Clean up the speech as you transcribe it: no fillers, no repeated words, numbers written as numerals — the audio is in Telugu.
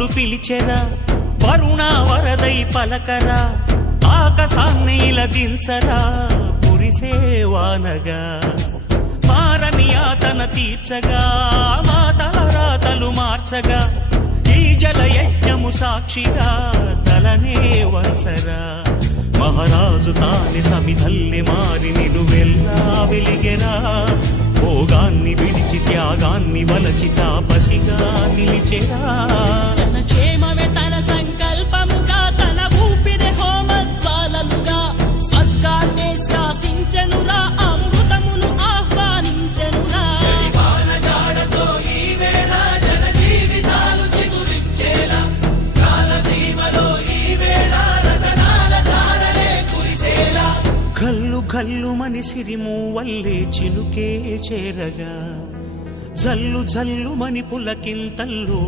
వరుణుడు పిలిచెరా వరుణ వరదై పలకరా ఆకాశాన్ని ఇలా దించరా కురిసేవానగా మారని ఆతన తీర్చగా మాతల రాతలు మార్చగా ఈ జలయజ్ఞము సాక్షిగా తలనే వంచరా మహారాజు తాని సమిధల్లి మారి నిలువెల్లా వెలిగెరా భోగాన్ని విడిచి త్యాగాన్ని వలచి తాపసిగా నిలిచెరా జనక్షేమమే తన సంకల్పముగా తన ఊపిరి హోమజ్వాలలుగా స్వర్గాన్నే శాసించెనురా అమృతమును ఆహ్వానించెనురా కల్లు కల్లు మని సిరిము వల్లే చినుకే చేరగా జల్లు జల్లు మని పులకింతల్లో